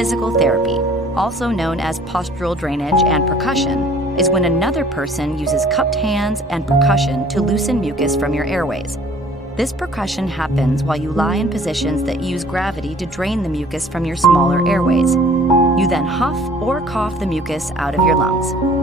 Physical therapy, also known as postural drainage and percussion, is when another person uses cupped hands and percussion to loosen mucus from your airways. This percussion happens while you lie in positions that use gravity to drain the mucus from your smaller airways. You then huff or cough the mucus out of your lungs.